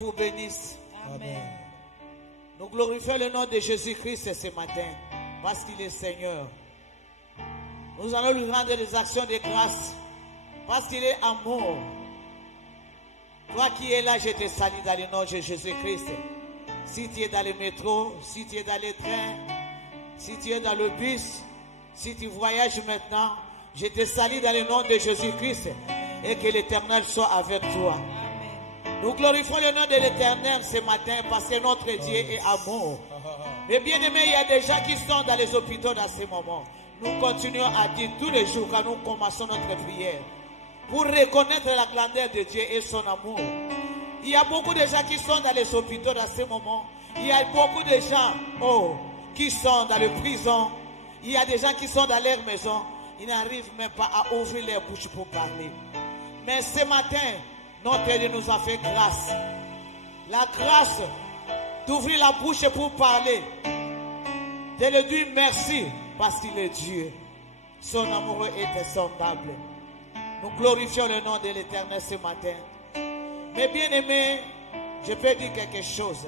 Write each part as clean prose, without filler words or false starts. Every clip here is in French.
vous bénisse. Amen. Nous glorifions le nom de Jésus-Christ ce matin parce qu'il est Seigneur. Nous allons lui rendre des actions de grâce parce qu'il est amour. Toi qui es là, je te salue dans le nom de Jésus-Christ. Si tu es dans le métro, si tu es dans le train, si tu es dans le bus, si tu voyages maintenant, je te salue dans le nom de Jésus-Christ et que l'Éternel soit avec toi. Nous glorifions le nom de l'Éternel ce matin parce que notre Dieu est amour. Mais bien aimé, il y a des gens qui sont dans les hôpitaux dans ce moment. Nous continuons à dire tous les jours quand nous commençons notre prière pour reconnaître la grandeur de Dieu et son amour. Il y a beaucoup de gens qui sont dans les hôpitaux dans ce moment. Il y a beaucoup de gens qui sont dans les prisons. Il y a des gens qui sont dans leur maison. Ils n'arrivent même pas à ouvrir leur bouche pour parler. Mais ce matin, notre Dieu nous a fait grâce. La grâce d'ouvrir la bouche pour parler. De lui dire merci parce qu'il est Dieu. Son amour est insondable. Nous glorifions le nom de l'Éternel ce matin. Mais bien aimé, je peux dire quelque chose.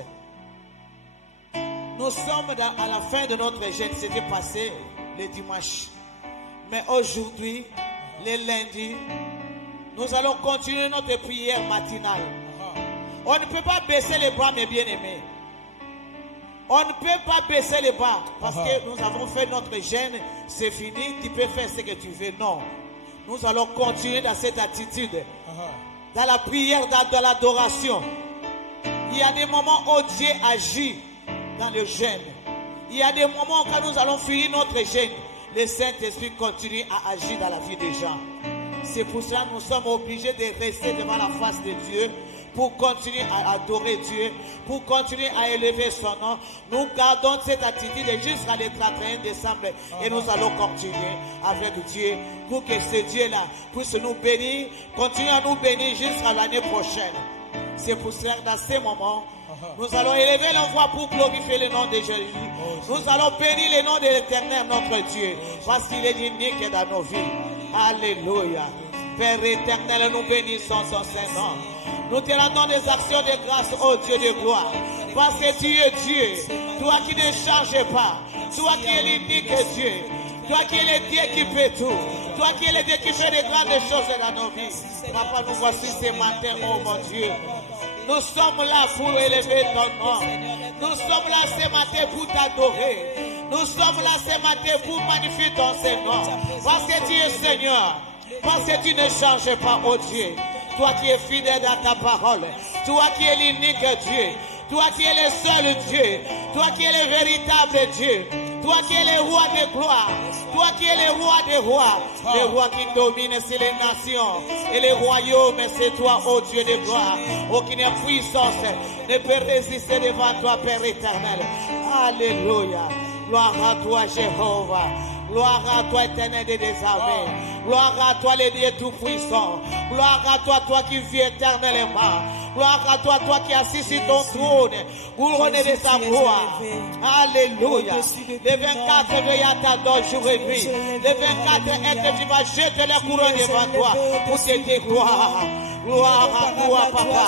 Nous sommes à la fin de notre jeûne. C'était passé le dimanche. Mais aujourd'hui, le lundi, nous allons continuer notre prière matinale. On ne peut pas baisser les bras, mes bien-aimés. On ne peut pas baisser les bras parce que nous avons fait notre jeûne. C'est fini, tu peux faire ce que tu veux. Non. Nous allons continuer dans cette attitude. Dans la prière, dans l'adoration. Il y a des moments où Dieu agit dans le jeûne. Il y a des moments quand nous allons finir notre jeûne. Le Saint-Esprit continue à agir dans la vie des gens. C'est pour cela que nous sommes obligés de rester devant la face de Dieu pour continuer à adorer Dieu, pour continuer à élever son nom. Nous gardons cette attitude jusqu'à le 31 décembre et nous allons continuer avec Dieu pour que ce Dieu-là puisse nous bénir, continuer à nous bénir jusqu'à l'année prochaine. C'est pour cela que dans ces moments, nous allons élever la voix pour glorifier le nom de Jésus. Nous allons bénir le nom de l'Éternel, notre Dieu, parce qu'il est unique dans nos vies. Alléluia. Père éternel, nous bénissons son Saint-Nom. Nous te rendons des actions de grâce, ô Dieu de gloire. Parce que tu es Dieu. Toi qui ne changes pas. Toi qui es l'unique Dieu. Toi qui es le Dieu qui fait tout. Toi qui es le Dieu qui fait de grandes choses dans nos vies. Papa, nous voici ce matin, oh mon Dieu. Nous sommes là pour élever ton nom. Nous sommes là ce matin pour t'adorer. Nous sommes là ce matin pour magnifier ton Seigneur. Parce que tu es Seigneur. Parce que tu ne changes pas, oh Dieu. Toi qui es fidèle dans ta parole. Toi qui es l'unique Dieu. Toi qui es le seul Dieu. Toi qui es le véritable Dieu. Toi qui es le roi de gloire. Toi qui es le roi des rois. Le roi qui domine sur les nations. Et les royaumes, c'est toi, ô Dieu de gloire. Aucune puissance ne peut résister devant toi, Père éternel. Alléluia. Gloire à toi, Jéhovah. Gloire à toi, éternel des armées. Gloire à toi, le Dieu tout-puissant. Gloire à toi, toi qui vis éternellement. Gloire à toi, toi qui assis sur ton trône, couronné de sa gloire. Alléluia. Les 24 veillent à ta donne jour et nuit. Les 24 êtres, tu vas jeter la couronne devant toi pour te dire gloire. Gloire à toi, Papa.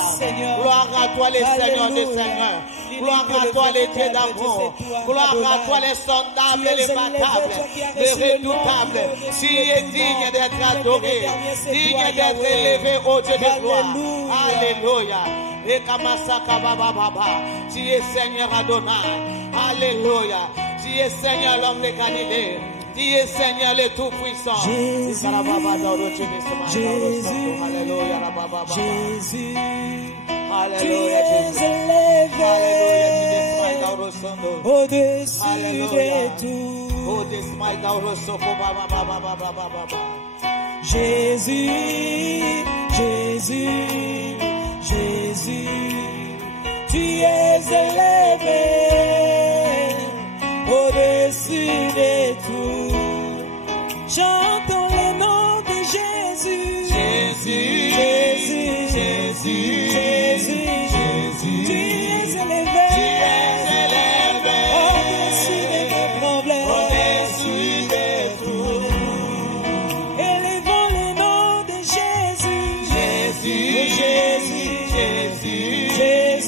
Gloire à toi, les seigneurs des seigneurs. Gloire à toi, les dieux d'amour. Gloire à toi, les sondables, les battables, les redoutables. Tu es digne d'être adoré, digne d'être élevé au Dieu de gloire. Alléluia. Et Kamasaka Baba Baba. Tu es Seigneur Adonai. Alléluia. Tu es Seigneur l'homme de Galilée. Tu es Seigneur le Tout-Puissant. Jésus. Alléluia. Jésus. Alléluia. Tu es élevé au-dessus de tout. Jésus, Jésus, Jésus, tu es élevé au-dessus de tout. Chantons le nom de Jésus. Jésus, Jésus, Jésus, Jésus, Jésus, tu es élevé. Au-dessus de mes problèmes. Au-dessus de tout. Élevons le nom de Jésus. Jésus, Jésus, Jésus, Jésus.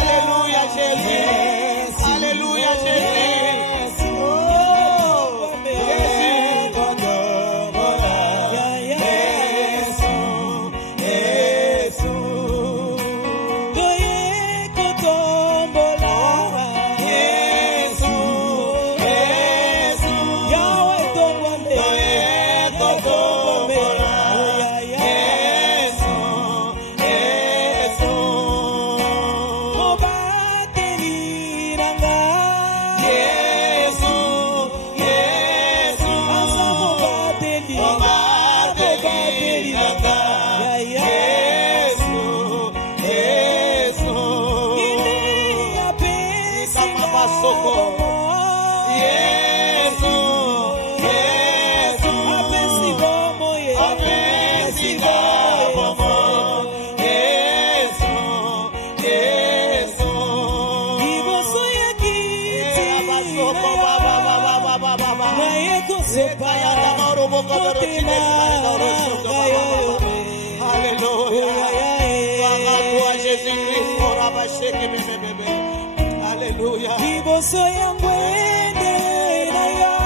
Alléluia, Jésus. Alléluia, Jésus. Alléluia. Iboso yangu ende na yo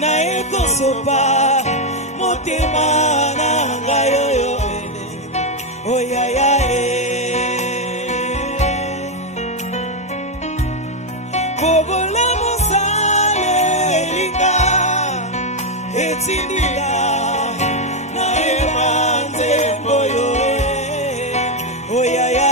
na ekosopa motema na ngai oyo oya ya kobola mosale linga etindila na ebanze boyo oya ya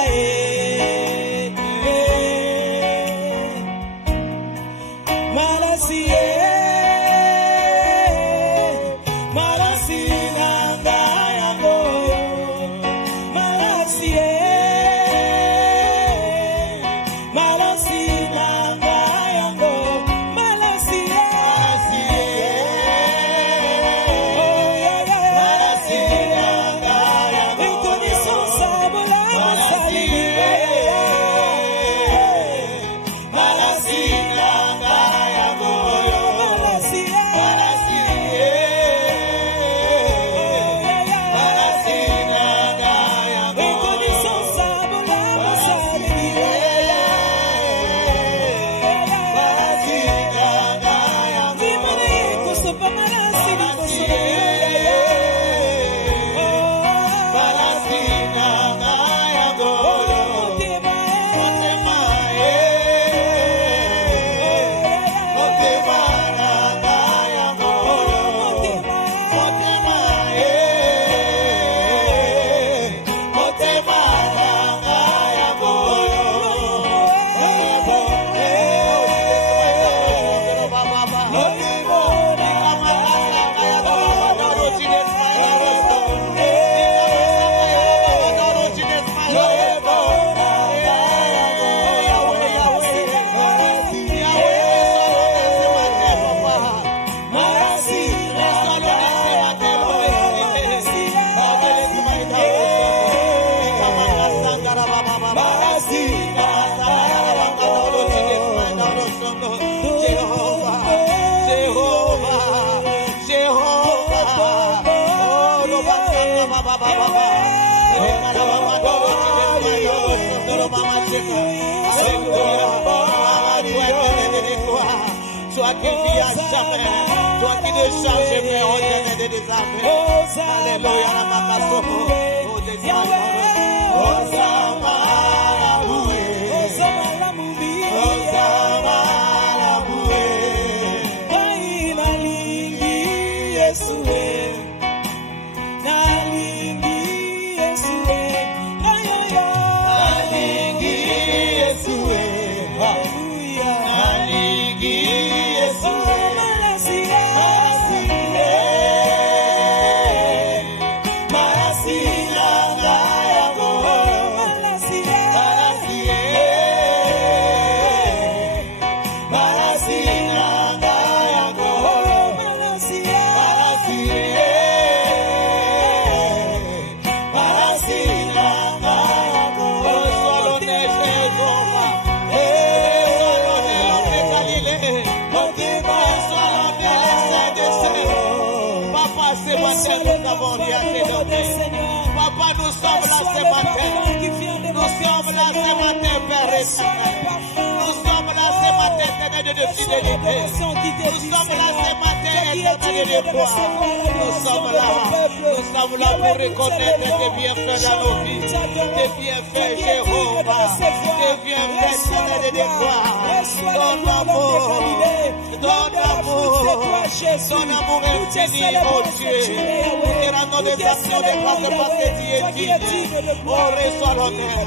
Toi qui vis à jamais, toi qui ne changes jamais, on t'aime des âmes. Alléluia, Namakasoko, Yeah. matin, nous avons rien te donner. Papa, nous sommes là ce matin. Nous sommes là ce matin, Père éternel. Nous sommes là ce matin, Seigneur de fidélité. Nous sommes là ce matin, éternel de foi. Nous sommes là pour reconnaître tes bienfaits dans nos vies. Tes bienfaits, Jéhovah. Tes bienfaits, Seigneur de gloire. Ton amour infini, oh Dieu. Nous te rendons des actions de grâce parce que tu es digne. Oh, reçois l'honneur.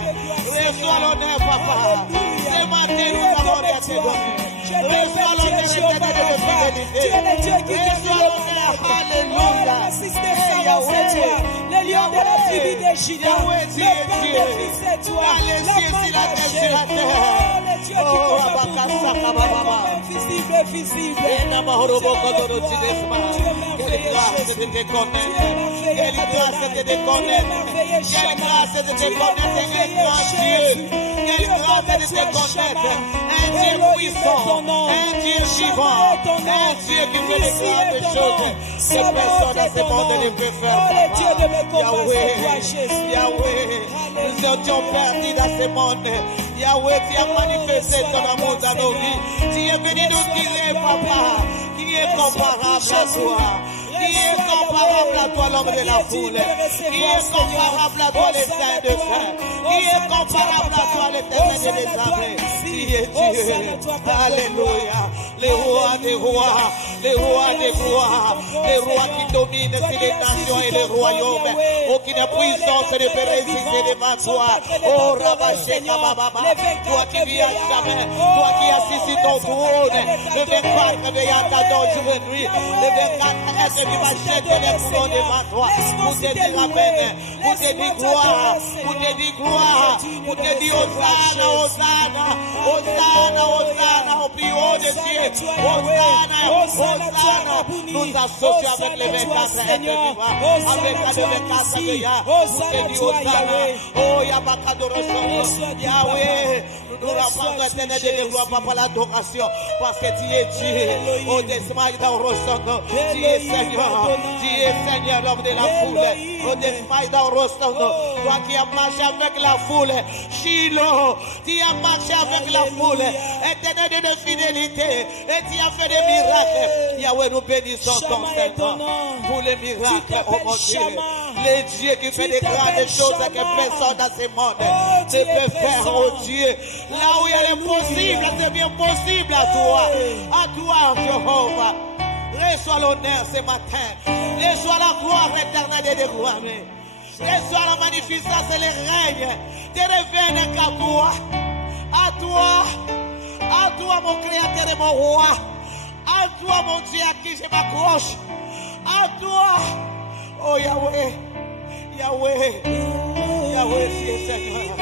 Reçois l'honneur, Papa. Ce matin, nous avons rien te donner. Reçois l'honneur, éternel de fidélité. Reçois l'honneur, alléluia. Le lion de la tribu de Juda, le pain de fils de toi, la main cachée, le Dieu qui invisible, visible. Quelle grâce de te connaître. Quelle grâce de te connaître. Quelle grâce de te connaître, un grand Dieu. Quelle grâce de te connaître. Un Dieu puissant, un Dieu vivant, un Dieu qui fait des grandes choses que personne dans ce monde ne peut faire. Yahweh, nous étions perdus dans ce monde. Yahweh, tu as manifesté ton amour dans nos vies. Tu es venu nous tirer, Papa, qui est comparable à toi. Qui est comparable à toi, l'homme de la foule? Qui est comparable à toi, les saints de fer? Qui est comparable à toi, l'éternel des armées? Qui est Dieu? Alléluia. Les rois des rois, les rois des rois, les rois qui dominent sur les nations et les royaumes. Aucune puissance ne peut résister devant toi. Oh, Rabasheka Baba, toi qui vis à jamais, toi qui assis sur ton trône, le 24 veillant ta danse jour et nuit, le 24 être qui va jeter les coups devant toi, pour te dire amen, pour te dire gloire, pour te dire gloire, pour te dire Hosanna, Hosanna, Hosanna, Hosanna, au plus haut de Dieu, Hosanna, Hosanna, nous associons avec les 24 êtres vivants, avec les 24 veillants, pour te dire Hosanna, oh Yabakadoroso, Yahweh, nous nous rendons éternel de gloire, Papa, l'adoration, parce que tu es Dieu, oh Desmaï d'Orosono, tu es Seigneur, l'homme de la foule, oh Desmaï d'Orosono, toi qui as marché avec la foule, Shiloh, tu as marché avec la foule, éternel de fidélité, et tu as fait des miracles. Yahweh, nous bénissons ton Seigneur pour les miracles, oh mon Dieu. Les dieux qui fait des grandes choses que personne dans ce monde ne peut faire, oh Dieu. Là où il y a l'impossible, c'est bien possible à toi, Jéhovah. Reçois l'honneur ce matin. Reçois la gloire éternelle et déclarée. Reçois la magnificence et le règne. Te reviennent qu'à toi. À toi mon créateur et mon roi. À toi mon Dieu à qui je m'accroche. À toi, oh Yahweh. Yahweh, Yahweh, tu es Seigneur.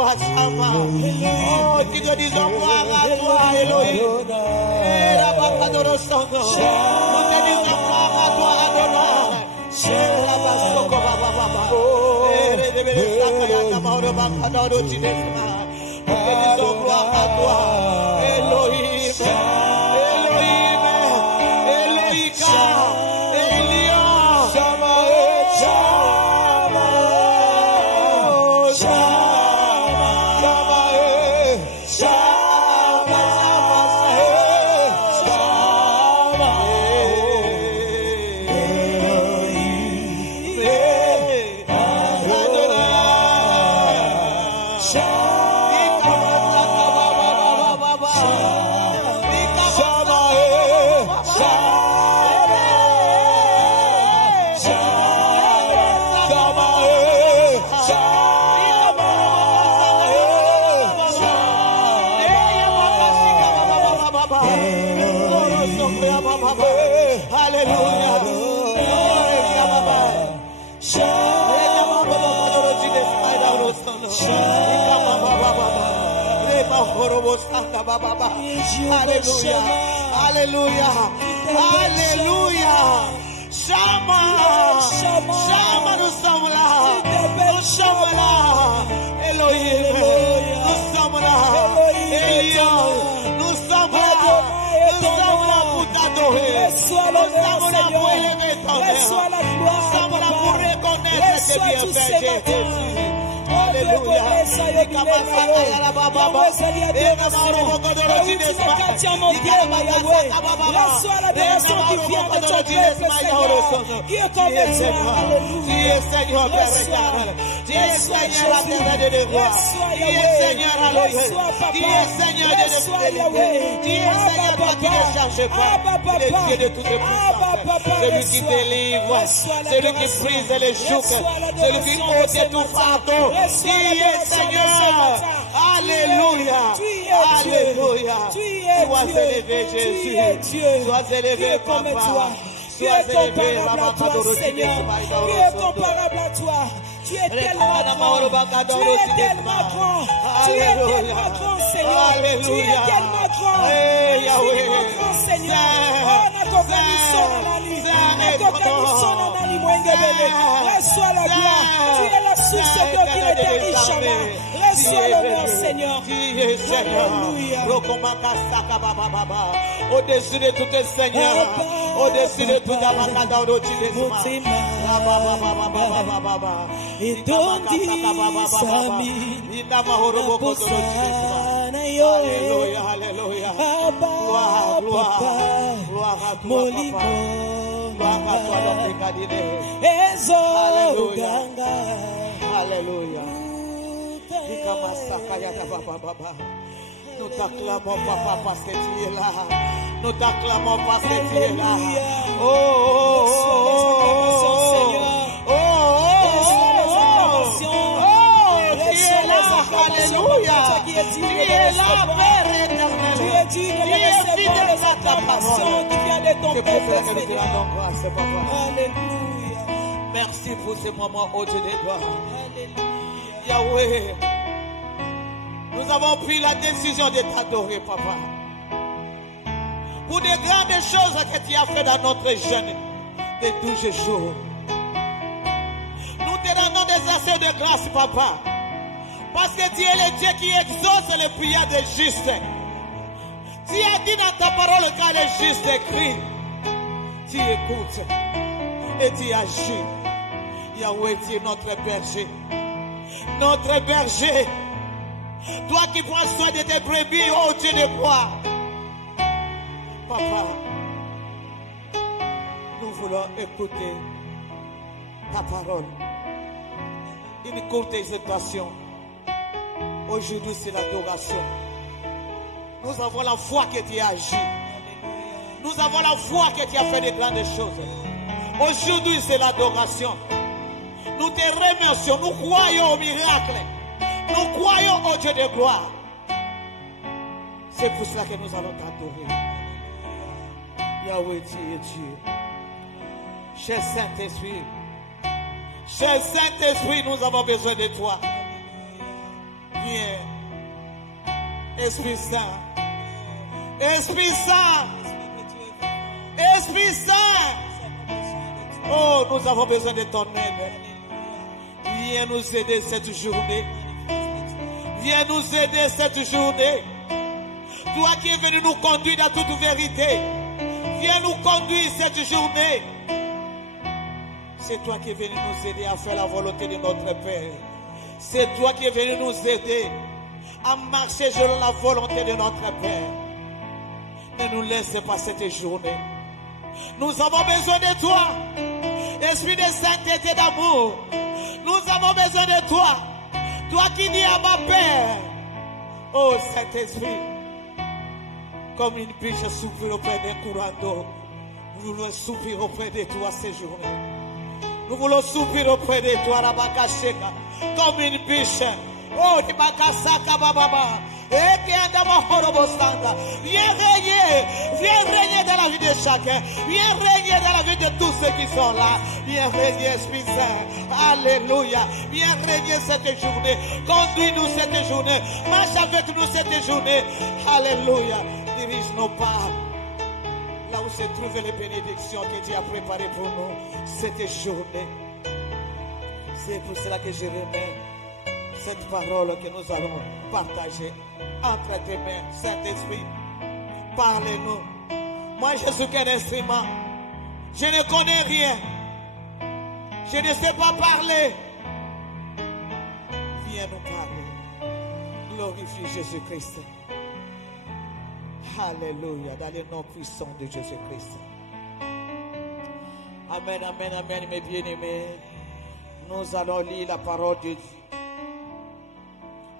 toi, Sama. Oh, qui te disons gloire à toi, Elohim. Et la Bakadoro Sono. Nous te disons gloire à toi, Adonai. Et la Basoko Baba. Et les Débélés Sakayana Mauro Bakadoro Chidesma. Nous te disons gloire à toi, Elohim. Elohim. Elohika. Elion. Sama. Alléluia, alléluia, alléluia. Shama, Shama, nous sommes là, nous sommes là. Elohim, nous sommes là. Elion, nous sommes là. Nous sommes là pour t'adorer. Nous sommes là pour élever ton nom. Nous sommes là pour reconnaître ce que Dieu fait, Jésus. Alléluia. Reçois l'adoration qui vient de ton peuple, Seigneur. Qui est comme toi, alléluia. Tu es Seigneur, Père éternel. Tu es Seigneur, la terre de devoir. Tu es Seigneur, alléluia. Tu es Seigneur de l'esprit. Tu es Seigneur, toi qui ne changes pas. Le Dieu de toutes les puissances. Celui qui délivre, celui qui brise les joues, celui qui ôte tout fardeau. Tu es Seigneur. Alléluia. Alléluia. Sois élevé, Jésus. Sois élevé, Papa. Sois élevé, Papa. Seigneur. Qui est comparable à toi. Tu es tellement grand. Tu es tellement grand. Tu es tellement grand, Seigneur. Tu es tellement grand. Infiniment grand, Seigneur. Reçois la gloire. Tu es la source de qui n'éternise jamais. Reçois l'honneur, Seigneur. Alléluia. Au-dessus de tout le Seigneur, au-dessus de tout Alléluia, alléluia. Gloire, gloire, gloire à toi, Papa. Gloire à toi, notre Gadine. Alléluia. Alléluia. Nous t'acclamons, Papa, parce que tu es là. Nous t'acclamons parce que tu es là. Oh, oh, oh, oh, oh, tu es là. Alléluia. Tu es là, Père éternel. Tu es digne de recevoir les acclamations qui viennent de ton peuple. Alléluia. Merci pour ce moment au Dieu des gloires. Alléluia. Yahweh, nous avons pris la décision de t'adorer, Papa. Pour des grandes choses que tu as fait dans notre jeûne de 12 jours. Nous te rendons des accès de grâce, Papa. Parce que tu es le Dieu qui exauce les prières des justes. Tu as dit dans ta parole quand les justes crient, tu écoutes et tu agis. Yahweh, tu es notre berger. Notre berger. Toi qui prends soin de tes brebis, oh Dieu de gloire. Papa, nous voulons écouter ta parole. Une courte exhortation. Aujourd'hui, c'est l'adoration. Nous avons la foi que tu as agi. Nous avons la foi que tu as fait de grandes choses. Aujourd'hui, c'est l'adoration. Nous te remercions. Nous croyons au miracle. Nous croyons au Dieu de gloire. C'est pour cela que nous allons t'adorer. Yahweh, tu es Dieu. Cher Saint-Esprit, nous avons besoin de toi. lumière. Esprit Saint. Esprit Saint. Esprit Saint. Oh, nous avons besoin de ton aide. Viens nous aider cette journée. Viens nous aider cette journée. Toi qui es venu nous conduire dans toute vérité. Viens nous conduire cette journée. C'est toi qui es venu nous aider à faire la volonté de notre Père. C'est toi qui es venu nous aider à marcher selon la volonté de notre Père. Ne nous laisse pas cette journée. Nous avons besoin de toi. Esprit de sainteté, d'amour. Nous avons besoin de toi. Toi qui dis à ma Père. Oh Saint-Esprit. Comme une biche soupire auprès d'un courant d'eau. Nous voulons soupirer auprès de toi ces journées. Nous voulons soupirer auprès de toi, Rabakasheka. Comme une biche. Oh, Nibakasaka Bababa. Viens régner dans la vie de chacun. Viens régner dans la vie de tous ceux qui sont là. Viens régner, Esprit Saint. Alléluia. Viens régner cette journée. Conduis-nous cette journée. Marche avec nous cette journée. Alléluia. Dirige nos pas là où se trouvent les bénédictions que Dieu a préparées pour nous cette journée. C'est pour cela que je remets cette parole que nous allons partager entre tes mains, Saint-Esprit. Parlez-nous. Moi, je suis qu'un instrument. Je ne connais rien. Je ne sais pas parler. Viens nous parler. Glorifie Jésus-Christ. Alléluia. Dans le nom puissant de Jésus-Christ. Amen, amen, amen, mes bien-aimés. Nous allons lire la parole de Dieu.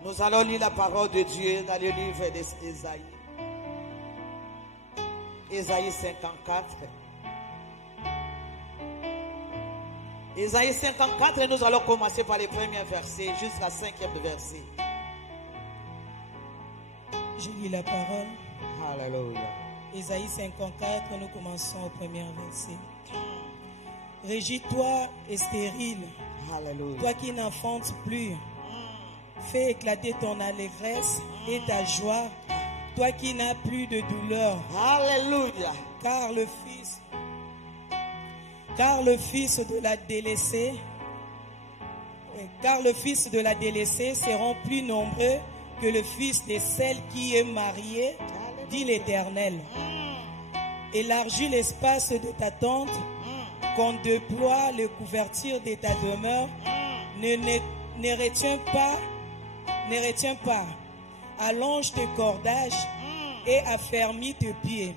Nous allons lire la parole de Dieu dans le livre d'Ésaïe. Ésaïe 54. Ésaïe 54, et nous allons commencer par les premiers versets jusqu'à 5e verset. Je lis la parole. Alléluia. Ésaïe 54, nous commençons au premier verset. Régis-toi et stérile, Alléluia. toi qui n'enfantes plus. Fais éclater ton allégresse et ta joie, toi qui n'as plus de douleur. Alléluia. Car le fils de la délaissée seront plus nombreux que le fils de celle qui est mariée, dit l'Éternel. Élargis l'espace de ta tente, qu'on déploie le couverture de ta demeure. Ne retiens pas, allonge tes cordages et affermis tes pieds,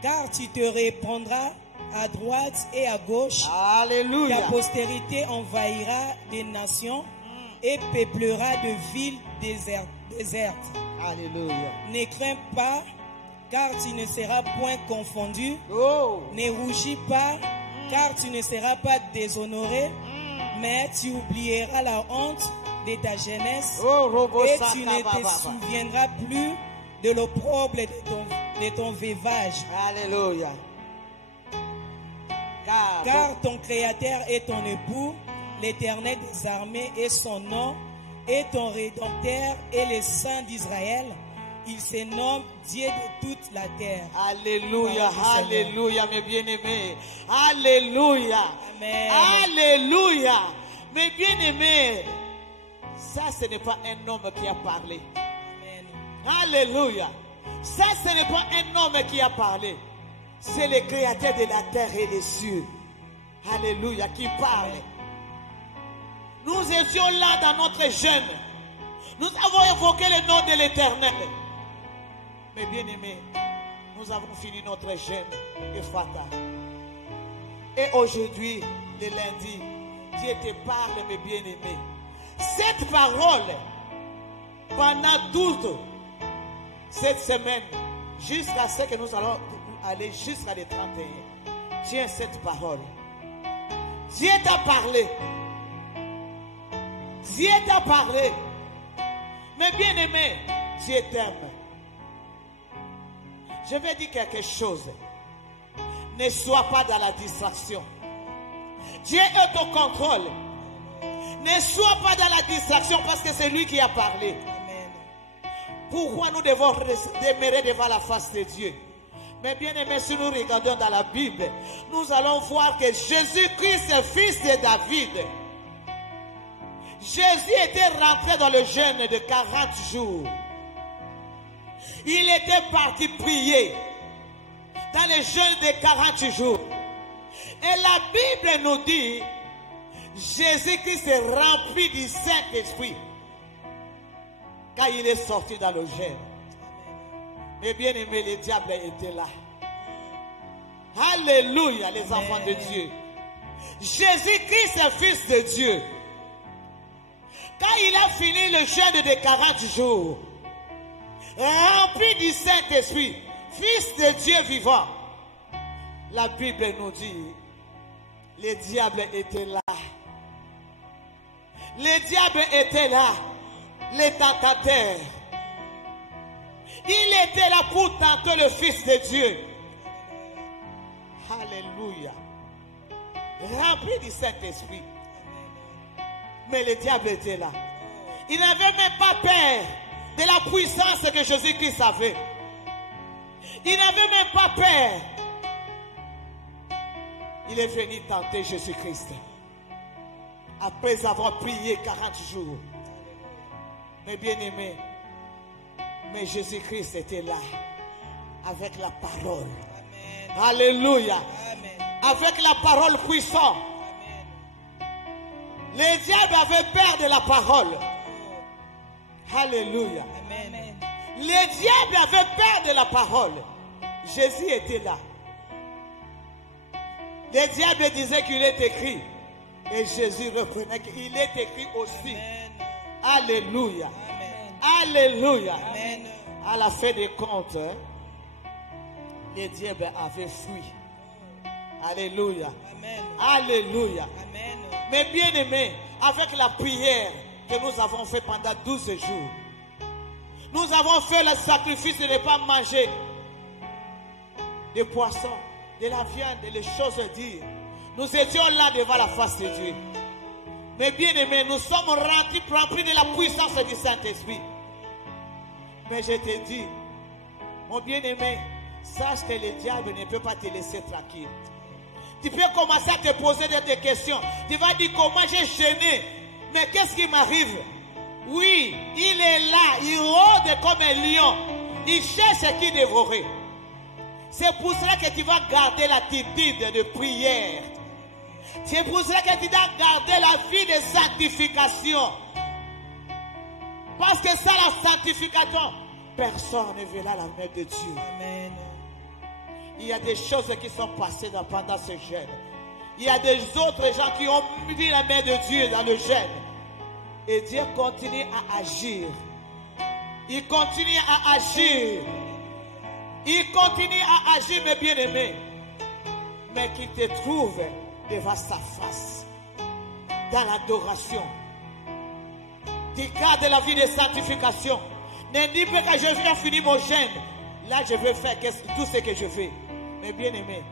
car tu te répandras à droite et à gauche. Alléluia. Ta postérité envahira des nations et peuplera de villes désertes. Alléluia. Ne crains pas, car tu ne seras point confondu. Oh. Ne rougis pas, car tu ne seras pas déshonoré, mais tu oublieras la honte de ta jeunesse, et tu ne te souviendras plus de l'opprobre de ton veuvage. Alléluia. Car ton Créateur est ton époux, l'Éternel des armées est son nom, et ton Rédempteur est le Saint d'Israël. Il se nomme Dieu de toute la terre. Alléluia, alléluia, mes bien-aimés. Alléluia. Amen. Alléluia. Mes bien-aimés, ça ce n'est pas un homme qui a parlé. Amen. Alléluia. Ça ce n'est pas un homme qui a parlé. C'est le Créateur de la terre et des cieux. Alléluia, qui parle. Nous étions là dans notre jeûne. Nous avons évoqué le nom de l'Éternel. Mes bien-aimés, nous avons fini notre jeûne et Fata. Et aujourd'hui, le lundi, Dieu te parle, mes bien-aimés. Cette parole, pendant toute cette semaine, jusqu'à ce que nous allons aller jusqu'à les 31, tiens cette parole. Dieu t'a parlé. Dieu t'a parlé. Mes bien-aimés, Dieu t'aime. Je vais dire quelque chose. Ne sois pas dans la distraction. Dieu est au contrôle. Ne sois pas dans la distraction parce que c'est lui qui a parlé. Amen. Pourquoi nous devons demeurer devant la face de Dieu? Mais bien aimé, si nous regardons dans la Bible, nous allons voir que Jésus-Christ est fils de David. Jésus était rentré dans le jeûne de 40 jours. Il était parti prier dans le jeûne de 40 jours. Et la Bible nous dit, Jésus-Christ est rempli du Saint-Esprit quand il est sorti dans le jeûne. Mais bien aimé, le diable était là. Alléluia, les enfants de Dieu. Jésus-Christ est fils de Dieu. Quand il a fini le jeûne de 40 jours, rempli du Saint-Esprit, fils de Dieu vivant, la Bible nous dit, le diable était là. Le diable était là, les tentateurs. Il était là pour tenter le Fils de Dieu. Alléluia. Rempli du Saint-Esprit. Mais le diable était là. Il n'avait même pas peur de la puissance que Jésus-Christ avait. Il n'avait même pas peur. Il est venu tenter Jésus-Christ. Après avoir prié 40 jours. Mais bien aimé, mais Jésus-Christ était là, avec la parole. Amen. Alléluia. Amen. Avec la parole puissante. Le diable avait peur de la parole. Alléluia. Amen. Le diable avait peur de la parole. Jésus était là. Le diable disait qu'il est écrit. Et Jésus reprenait qu'il est écrit aussi. Amen. Alléluia. Alléluia. Amen. À la fin des comptes, le diable avait fui. Alléluia. Amen. Alléluia. Amen. Mais bien aimé, avec la prière que nous avons fait pendant 12 jours, nous avons fait le sacrifice de ne pas manger des poissons, de la viande, des choses dures. Nous étions là devant la face de Dieu. Mais bien aimé, nous sommes remplis de la puissance du Saint-Esprit. Mais je te dis, mon bien-aimé, sache que le diable ne peut pas te laisser tranquille. Tu peux commencer à te poser des questions. Tu vas dire comment j'ai gêné. Mais qu'est-ce qui m'arrive? Oui, il est là, il rôde comme un lion. Il cherche qui dévorer. C'est pour cela que tu vas garder l'attitude de prière. C'est pour cela que tu dois garder la vie de sanctification. Parce que ça, la sanctification, personne ne verra la main de Dieu. Amen. Il y a des choses qui sont passées pendant ce jeûne. Il y a des autres gens qui ont vu la main de Dieu dans le jeûne. Et Dieu continue à agir. Il continue à agir. Il continue à agir, mes bien-aimés. Mais qu'il te trouve devant sa face, dans l'adoration. Tu gardes la vie de sanctification. Ne dis pas que je viens finir mon jeûne. Là, je vais faire tout ce que je veux. Mais bien aimé,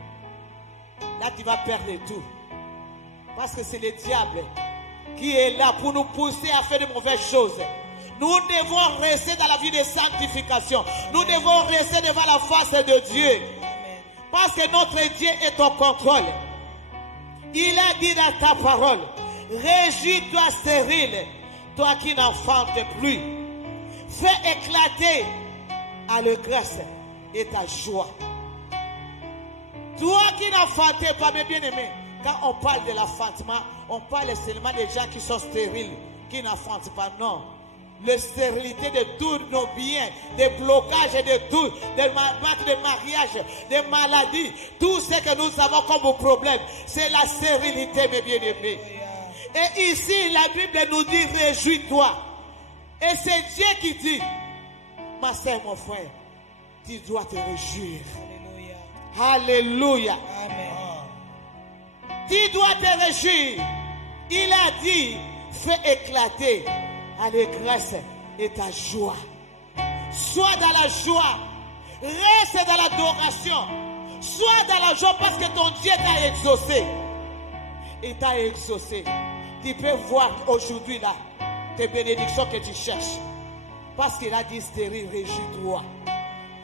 là, tu vas perdre tout. Parce que c'est le diable qui est là pour nous pousser à faire de mauvaises choses. Nous devons rester dans la vie de sanctification. Nous devons rester devant la face de Dieu. Parce que notre Dieu est au contrôle. Il a dit dans ta parole, réjouis-toi stérile, toi qui n'enfantes plus. Fais éclater allégresse et ta joie. Toi qui n'enfantes pas, mes bien-aimés, quand on parle de l'enfantement, on parle seulement des gens qui sont stériles, qui n'enfantent pas. Non. La stérilité de tous nos biens, des blocages de tout, des manques de mariage, des maladies, tout ce que nous avons comme problème, c'est la stérilité, mes bien-aimés. Et ici, la Bible nous dit, réjouis-toi. Et c'est Dieu qui dit, ma soeur, mon frère, tu dois te réjouir. Alléluia. Amen. Tu dois te réjouir. Il a dit, fais éclater allégresse et ta joie. Sois dans la joie. Reste dans l'adoration. Sois dans la joie parce que ton Dieu t'a exaucé. Il t'a exaucé. tu peux voir aujourd'hui là tes bénédictions que tu cherches. Parce qu'il a dit, réjouis-toi.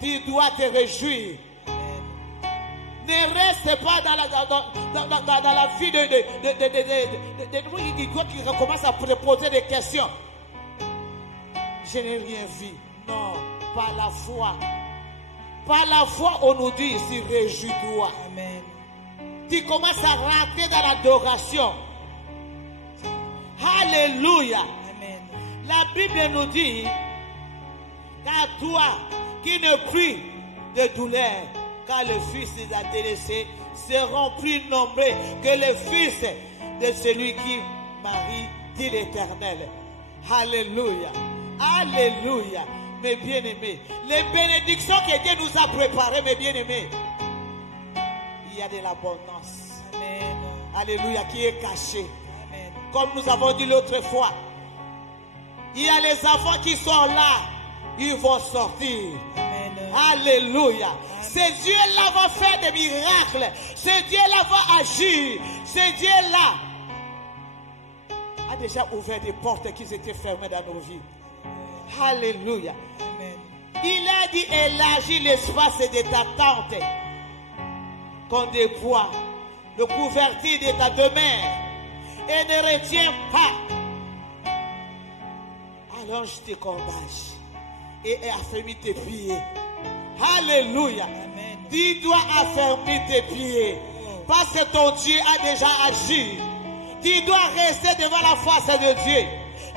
Tu dois te réjouir. Ne reste pas dans la vie de nous qui recommence à te poser des questions. Je n'ai rien vu. Non, par la foi. Par la foi, on nous dit ici, réjouis-toi. Amen. Tu commences à rentrer dans l'adoration. Alléluia. Amen. La Bible nous dit, car toi qui ne pries de douleur, car le Fils les a délaissés, seront plus nombreux que le Fils de celui qui marie, dit l'Éternel. Alléluia. Alléluia. Mes bien-aimés, les bénédictions que Dieu nous a préparées, mes bien-aimés, il y a de l'abondance. Amen. Alléluia, qui est cachée. Amen. Comme nous avons dit l'autre fois, il y a les enfants qui sont là, ils vont sortir. Amen. Alléluia. Ce Dieu-là va faire des miracles. Ce Dieu-là va agir. Ce Dieu-là a déjà ouvert des portes qui étaient fermées dans nos vies. Alléluia. Amen. Il a dit élargis l'espace de ta tente, qu'on déploie le couverture de ta demeure et ne retiens pas. Allonge tes cordages et affermis tes pieds. Alléluia. Amen. Tu dois affermir tes pieds parce que ton Dieu a déjà agi. Tu dois rester devant la face de Dieu.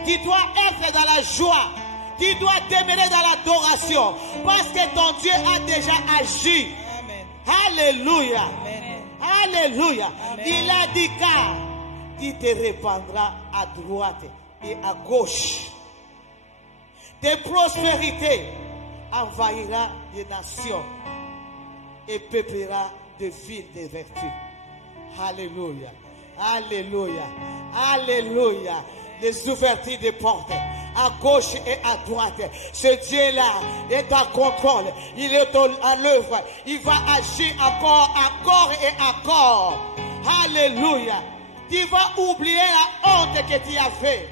Tu dois être dans la joie. Tu dois demeurer dans l'adoration parce que ton Dieu a déjà agi. Amen. Alléluia. Amen. Alléluia. Amen. Il a dit car tu te répandras à droite et à gauche. Tes prospérités envahira les nations et peuplera de villes de vertu. Alléluia. Alléluia. Alléluia. Les ouvertures des portes à gauche et à droite. Ce Dieu-là est en contrôle. Il est à l'œuvre. Il va agir encore et encore. Alléluia. Tu vas oublier la honte que tu as fait.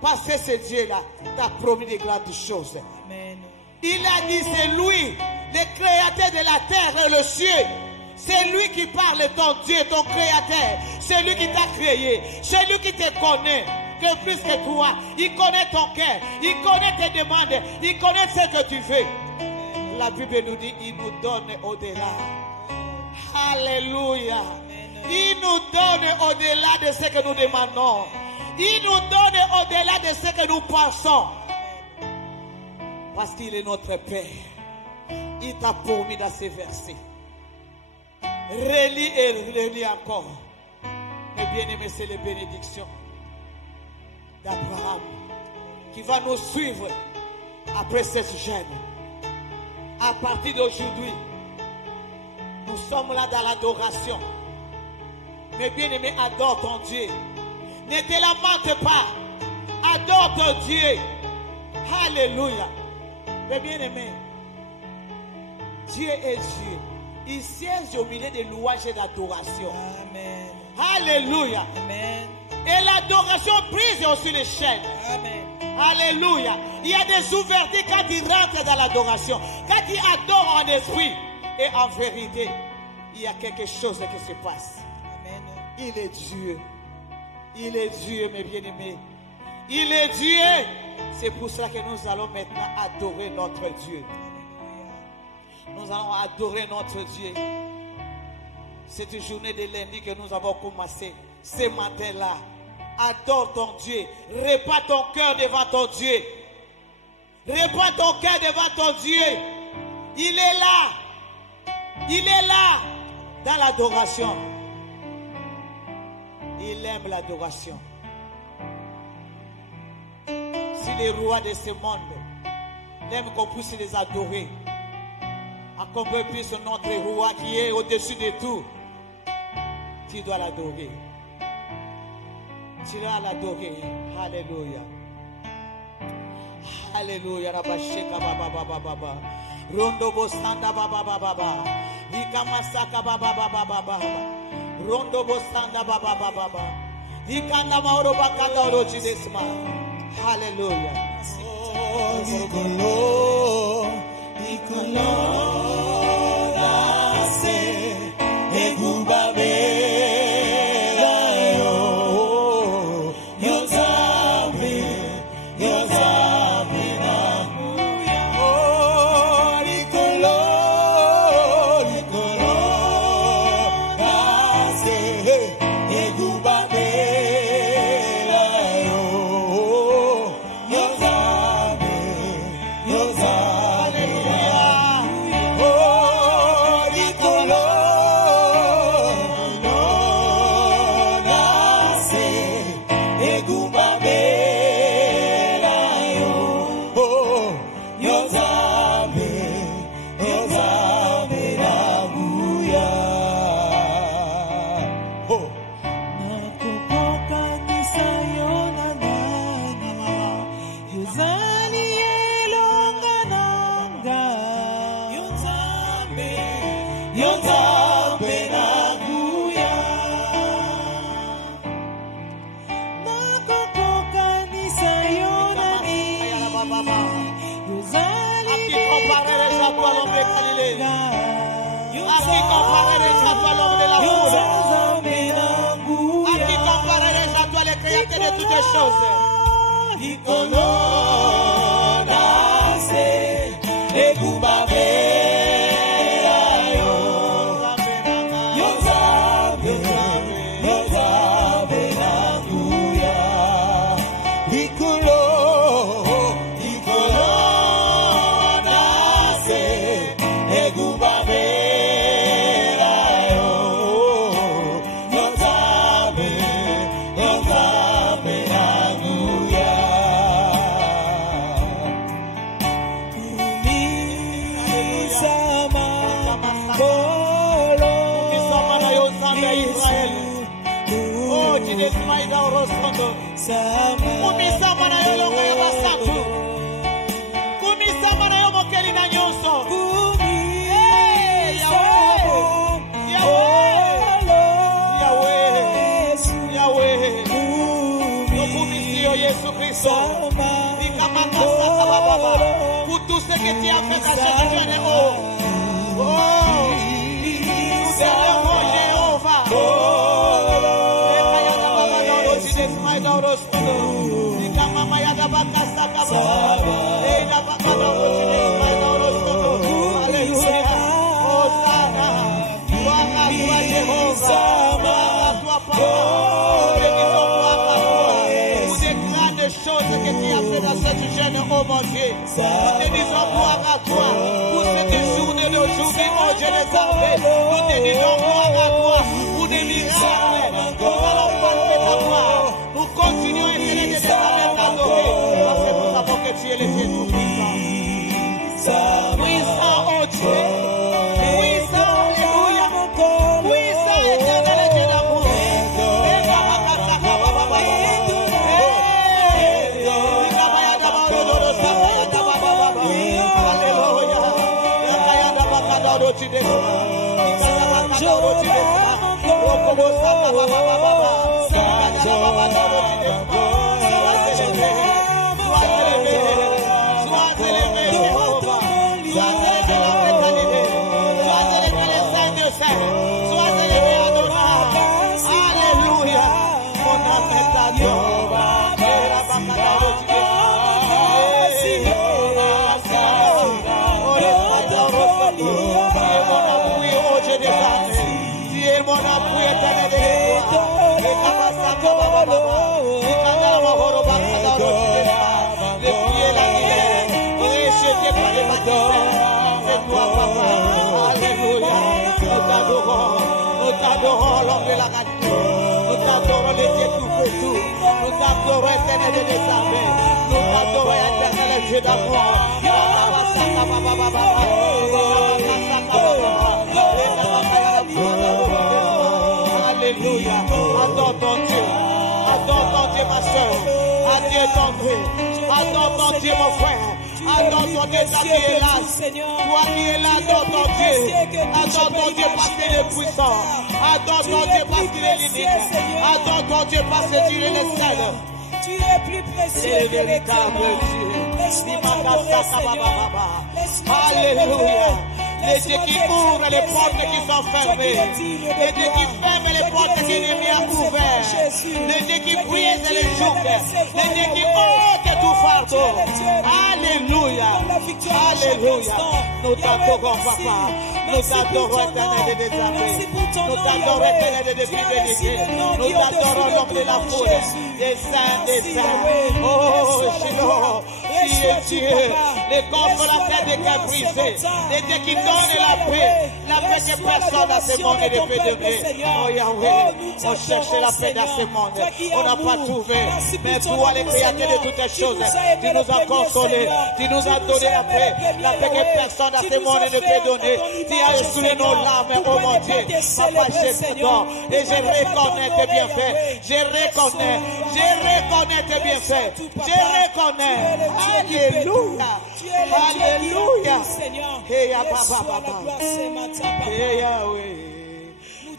Parce que ce Dieu-là t'a promis de grandes choses. Amen. Il a dit, c'est lui, le créateur de la terre et le ciel. C'est lui qui parle, ton Dieu, ton créateur. C'est lui qui t'a créé. C'est lui qui te connaît. Que plus que toi, il connaît ton cœur, il connaît tes demandes, il connaît ce que tu veux. La Bible nous dit, il nous donne au-delà. Alléluia. Il nous donne au-delà de ce que nous demandons. Il nous donne au-delà de ce que nous pensons. Parce qu'il est notre Père. Il t'a promis dans ces versets. Relis et relis encore. Mais bien aimé, c'est les bénédictions d'Abraham qui va nous suivre après cette jeûne. À partir d'aujourd'hui, nous sommes là dans l'adoration. Mais bien aimé, adore ton Dieu. Ne te lamente pas. Adore ton Dieu. Alléluia. Mais bien aimé, Dieu est Dieu. Il siège au milieu des louanges et d'adoration. Amen. Alléluia. Amen. Et l'adoration brise aussi les chaînes. Amen. Alléluia. Il y a des ouvertures quand il rentre dans l'adoration. Quand il adore en esprit et en vérité, il y a quelque chose qui se passe. Amen. Il est Dieu. Il est Dieu, mes bien-aimés. Il est Dieu. C'est pour cela que nous allons maintenant adorer notre Dieu. Nous allons adorer notre Dieu. Cette journée de lundi que nous avons commencé, ce matin-là, adore ton Dieu. Répands ton cœur devant ton Dieu. Répands ton cœur devant ton Dieu. Il est là. Il est là dans l'adoration. Il aime l'adoration. Si les rois de ce monde aiment qu'on puisse les adorer, accomplis plus notre roi qui est au-dessus de tout, tu dois l'adorer. Tu dois l'adorer. Alléluia. Alléluia. Rabasheka baba baba baba. Rondo bosanda baba baba baba. Ikamasaka baba baba baba. Rondo bosanda baba baba baba. Hallelujah. Alléluia. Adore ton Dieu, ma soeur. Adore ton Dieu. Adore Adore ton Dieu, mon frère. Adore ton Dieu, toi qui es là. Toi qui es là, adore ton Dieu. Adore ton Dieu parce qu'il est puissant. Adore ton Dieu parce qu'il est unique. Adore ton Dieu parce que tu es le seul. Tu es plus précieux que les diamants. Alléluia. Les dieux qui ouvrent les portes qui sont fermées. Les dieux qui ferment les portes qui sont ouvertes. Les dieux qui brisent les joues. Les dieux qui ôtent tout fardeau. Alléluia. Alléluia. Nous t'adorons, papa. Nous t'adorons, éternel des armées. Nous t'adorons, éternel des bénédictés. Nous t'adorons, l'homme de la foule. Des saints, des saints. Oh, Shiloh. Dieu, les consolateurs des cœurs brisés, les dieux qui donnent la paix que personne dans ce monde ne peut donner. Oh Yahweh, on cherchait la paix dans ce monde, on n'a pas trouvé, mais toi, le créateur de toutes les choses, tu nous as consolés, tu nous as donné la paix que personne dans ce monde ne peut donner. Tu as essuyé nos larmes, oh mon Dieu, papa, je pardonne, et je reconnais tes bienfaits, je reconnais tes bienfaits, je reconnais. Alléluia. Alléluia. Hey Yahweh.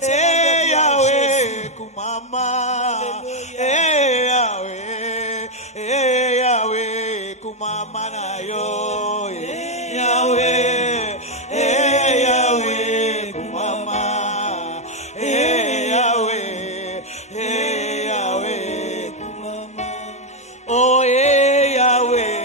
Hey Yahweh. Kumama. Hey Yahweh. Hey Yahweh. Kumama na yo. Yahweh. Hey Yahweh. Kumama. Hey Yahweh. Hey Yahweh. Kumama. Oh hey Yahweh.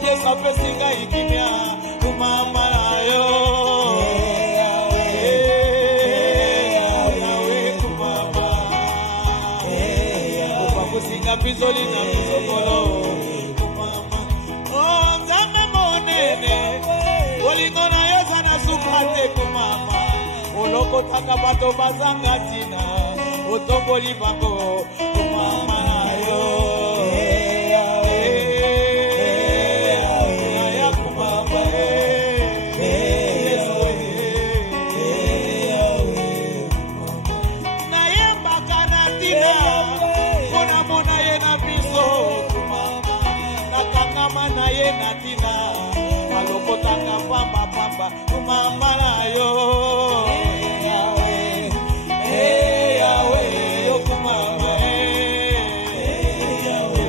Yes, I'm pressing a ikimia, kumama yo. Bizoli na Bizokolo. Oh, Nzambe monene. Olingona yoza na sukate kumama. Oloko taka bato bazanga tina. Otomboli bango kumama na yo. Mama na yo, Yahweh, Yahweh, yo kumama, Yahweh,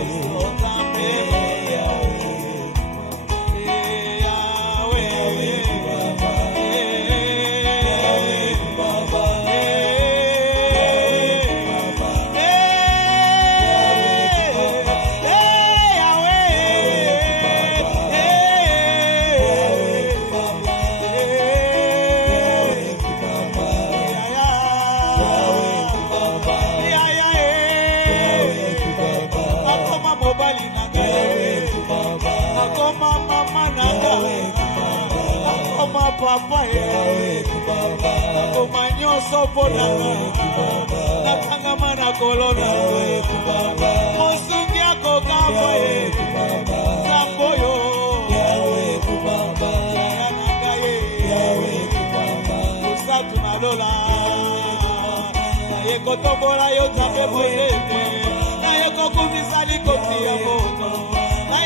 Papa Omanyo sopona Nakanga mana kolona Mosungi ako kapa Samboyo Usatu na lola Yeko tobola yo tabe mwete Yeko kumisali kopi ya moto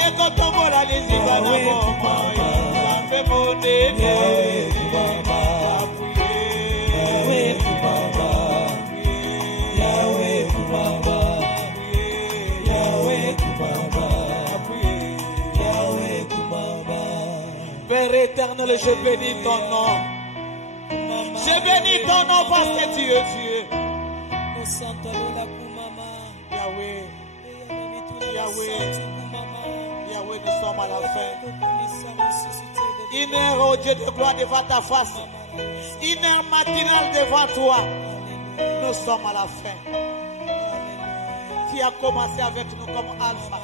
Yeko tobola liziba na moma Père éternel, je bénis ton nom. Je bénis ton nom parce que tu es Dieu. Yahweh, Yahweh, Yahweh, nous sommes à la fin. Une heure, oh Dieu de gloire, devant ta face. Une heure matinale devant toi. Nous sommes à la fin. Tu as commencé avec nous comme Alpha.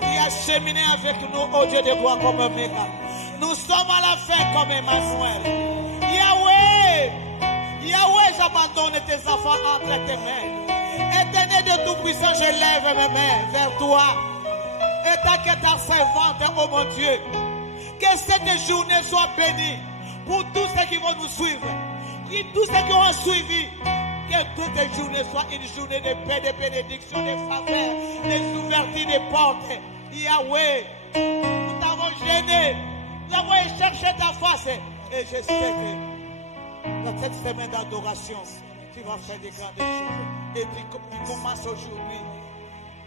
Tu as cheminé avec nous, oh Dieu de gloire, comme Omega. Nous sommes à la fin comme Emmanuel. Yahweh, Yahweh, j'abandonne tes enfants entre tes mains. Éternel de Tout-Puissant, je lève mes mains vers toi. Et ta servante, oh mon Dieu. Que cette journée soit bénie pour tous ceux qui vont nous suivre. Pour tous ceux qui ont suivi. Que toute journée soit une journée de paix, de bénédiction, de faveur, de ouverture de portes. Yahweh, nous t'avons gêné. Nous avons cherché ta face. Et je sais que dans cette semaine d'adoration, tu vas faire des grandes choses. Et puis tu commences aujourd'hui.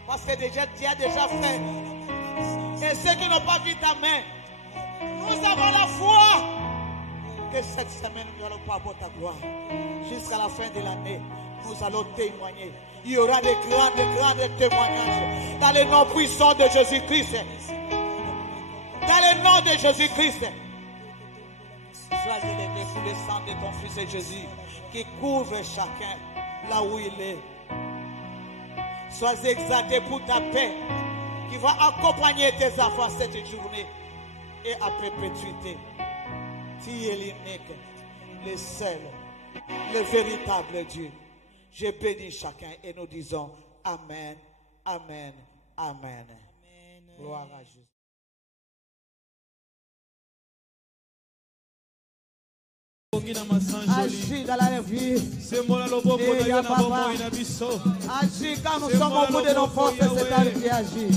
Parce que déjà, tu as déjà fait. Et ceux qui n'ont pas vu ta main, nous avons la foi que cette semaine, nous n'allons pas voir ta gloire. Jusqu'à la fin de l'année, nous allons témoigner. Il y aura des grands témoignages dans le nom puissant de Jésus-Christ. Dans le nom de Jésus-Christ. Sois élevé pour le sang de ton Fils Jésus qui couvre chacun là où il est. Sois exalté pour ta paix qui va accompagner tes enfants cette journée et à perpétuité. Tu es l'unique, le seul, le véritable Dieu. Je bénis chacun et nous disons Amen, Amen, Amen. Gloire à Jésus. Agis dans la vie. Agis quand nous sommes au bout de nos forces, c'est à lui qui agit.